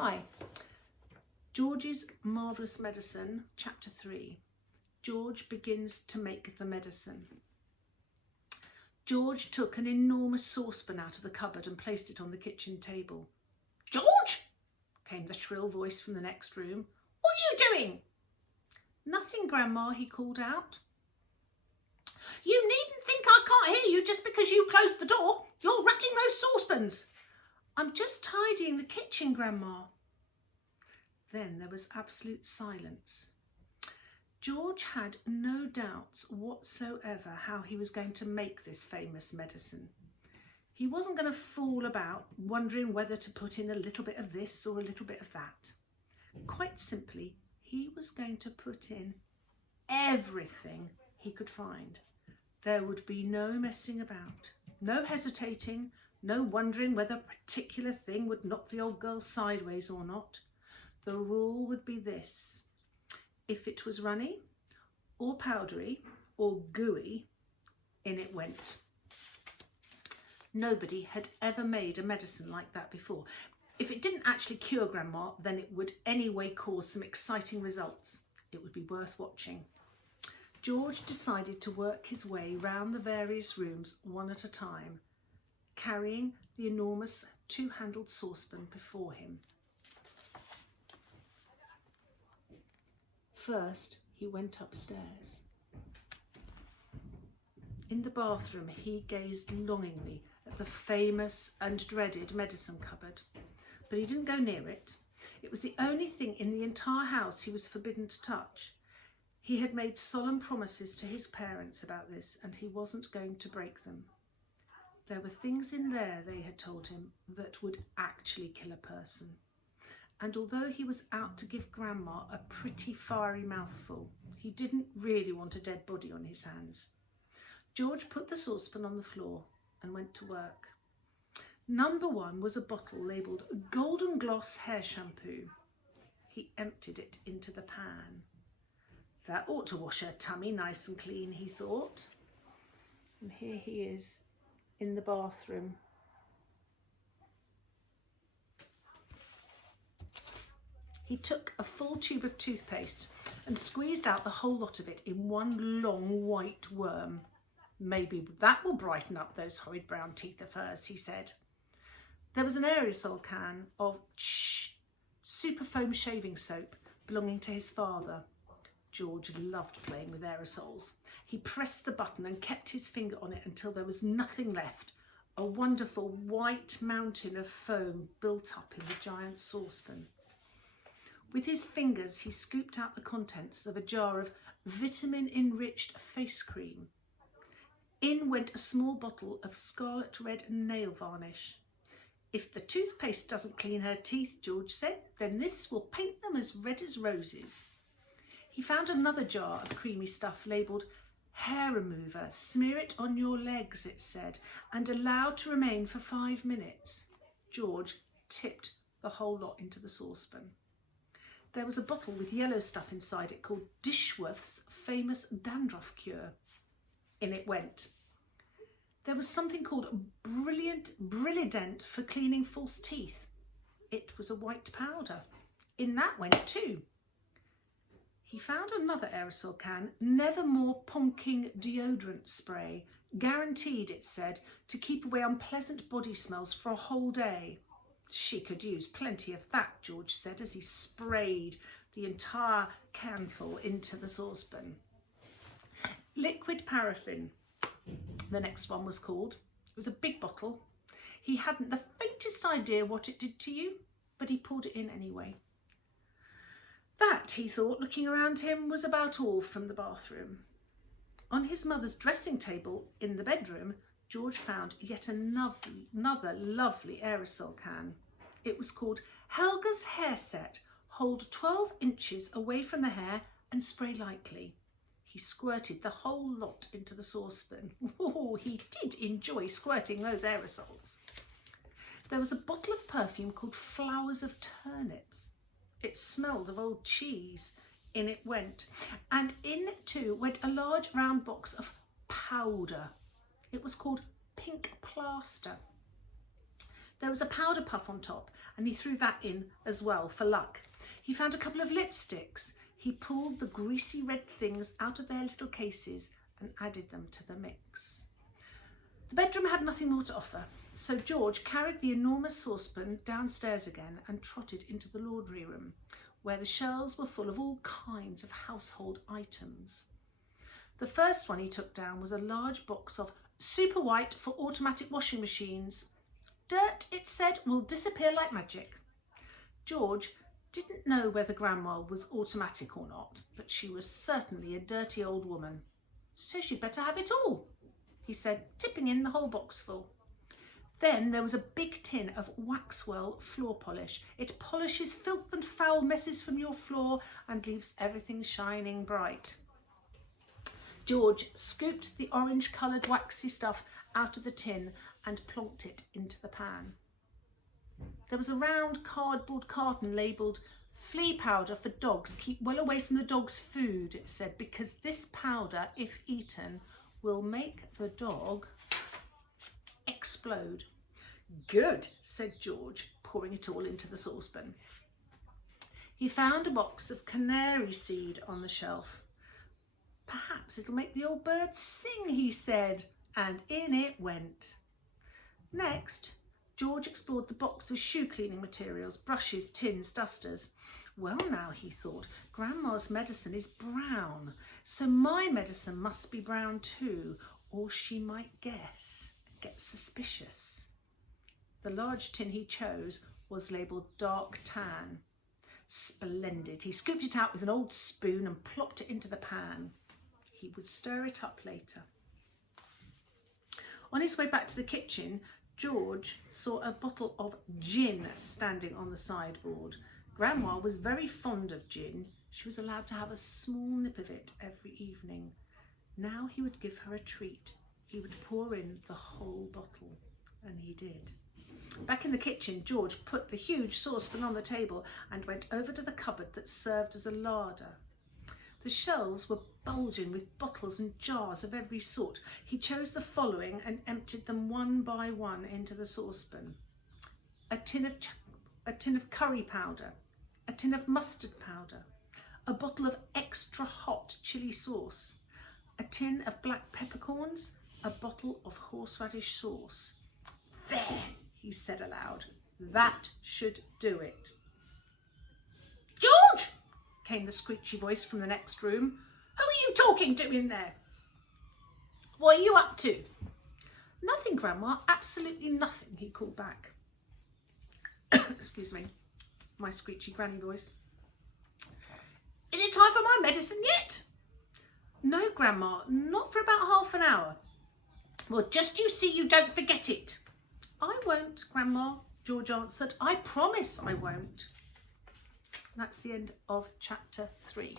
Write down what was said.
Hi. George's Marvellous Medicine, Chapter 3. George begins to make the medicine. George took an enormous saucepan out of the cupboard and placed it on the kitchen table. "George!" came the shrill voice from the next room. "What are you doing?" "Nothing, Grandma," he called out. "You needn't think I can't hear you just because you closed the door. You're rattling those saucepans." "I'm just tidying the kitchen, Grandma." Then there was absolute silence. George had no doubts whatsoever how he was going to make this famous medicine. He wasn't going to fool about wondering whether to put in a little bit of this or a little bit of that. Quite simply, he was going to put in everything he could find. There would be no messing about, no hesitating, no wondering whether a particular thing would knock the old girl sideways or not. The rule would be this: if it was runny or powdery or gooey, in it went. Nobody had ever made a medicine like that before. If it didn't actually cure Grandma, then it would anyway cause some exciting results. It would be worth watching. George decided to work his way round the various rooms one at a time, carrying the enormous two-handled saucepan before him. First, he went upstairs. In the bathroom, he gazed longingly at the famous and dreaded medicine cupboard, but he didn't go near it. It was the only thing in the entire house he was forbidden to touch. He had made solemn promises to his parents about this, and he wasn't going to break them. There were things in there, they had told him, that would actually kill a person. And although he was out to give Grandma a pretty fiery mouthful, he didn't really want a dead body on his hands. George put the saucepan on the floor and went to work. Number 1 was a bottle labelled Golden Gloss Hair Shampoo. He emptied it into the pan. That ought to wash her tummy nice and clean, he thought. And here he is in the bathroom. He took a full tube of toothpaste and squeezed out the whole lot of it in one long white worm. "Maybe that will brighten up those horrid brown teeth of hers," he said. There was an aerosol can of super foam shaving soap belonging to his father. George loved playing with aerosols. He pressed the button and kept his finger on it until there was nothing left. A wonderful white mountain of foam built up in the giant saucepan. With his fingers, he scooped out the contents of a jar of vitamin-enriched face cream. In went a small bottle of scarlet red nail varnish. "If the toothpaste doesn't clean her teeth," George said, "then this will paint them as red as roses." He found another jar of creamy stuff labelled hair remover. "Smear it on your legs," it said, "and allow to remain for 5 minutes. George tipped the whole lot into the saucepan. There was a bottle with yellow stuff inside it called Dishworth's famous dandruff cure. In it went. There was something called Brilliant for cleaning false teeth. It was a white powder. In that went too. He found another aerosol can, Nevermore Ponking deodorant spray. Guaranteed, it said, to keep away unpleasant body smells for a whole day. She could use plenty of that, George said, as he sprayed the entire canful into the saucepan. Liquid paraffin, the next one was called. It was a big bottle. He hadn't the faintest idea what it did to you, but he poured it in anyway. That, he thought, looking around him, was about all from the bathroom. On his mother's dressing table in the bedroom, George found yet another lovely aerosol can. It was called Helga's Hair Set. Hold 12 inches away from the hair and spray lightly. He squirted the whole lot into the saucepan. Oh, he did enjoy squirting those aerosols. There was a bottle of perfume called Flowers of Turnips. It smelled of old cheese. In it went. And in too went a large round box of powder. It was called Pink Plaster. There was a powder puff on top, and he threw that in as well for luck. He found a couple of lipsticks. He pulled the greasy red things out of their little cases and added them to the mix. The bedroom had nothing more to offer, so George carried the enormous saucepan downstairs again and trotted into the laundry room, where the shelves were full of all kinds of household items. The first one he took down was a large box of super white for automatic washing machines. Dirt, it said, will disappear like magic. George didn't know whether Grandma was automatic or not, but she was certainly a dirty old woman. So she'd better have it all, he said, tipping in the whole box full. Then there was a big tin of Waxwell floor polish. It polishes filth and foul messes from your floor and leaves everything shining bright. George scooped the orange-coloured waxy stuff out of the tin and plonked it into the pan. There was a round cardboard carton labelled "Flea powder for dogs. Keep well away from the dog's food," it said, because this powder, if eaten, will make the dog explode. Good, said George, pouring it all into the saucepan. He found a box of canary seed on the shelf. Perhaps it'll make the old birds sing, he said, and in it went. Next, George explored the box of shoe cleaning materials, brushes, tins, dusters. Well now, he thought, Grandma's medicine is brown, so my medicine must be brown too, or she might guess and get suspicious. The large tin he chose was labelled dark tan. Splendid. He scooped it out with an old spoon and plopped it into the pan. He would stir it up later. On his way back to the kitchen, George saw a bottle of gin standing on the sideboard. Grandma was very fond of gin. She was allowed to have a small nip of it every evening. Now he would give her a treat. He would pour in the whole bottle, and he did. Back in the kitchen, George put the huge saucepan on the table and went over to the cupboard that served as a larder. The shelves were bulging with bottles and jars of every sort. He chose the following and emptied them one by one into the saucepan. A tin of curry powder, a tin of mustard powder, a bottle of extra hot chili sauce, a tin of black peppercorns, a bottle of horseradish sauce. There, he said aloud, that should do it. George, came the screechy voice from the next room. Who are you talking to in there? What are you up to? Nothing, Grandma, absolutely nothing, he called back. Excuse me, my screechy granny voice. Is it time for my medicine yet? No, Grandma, not for about half an hour. Well, just you see you don't forget it. I won't, Grandma, George answered. I promise I won't. That's the end of chapter 3.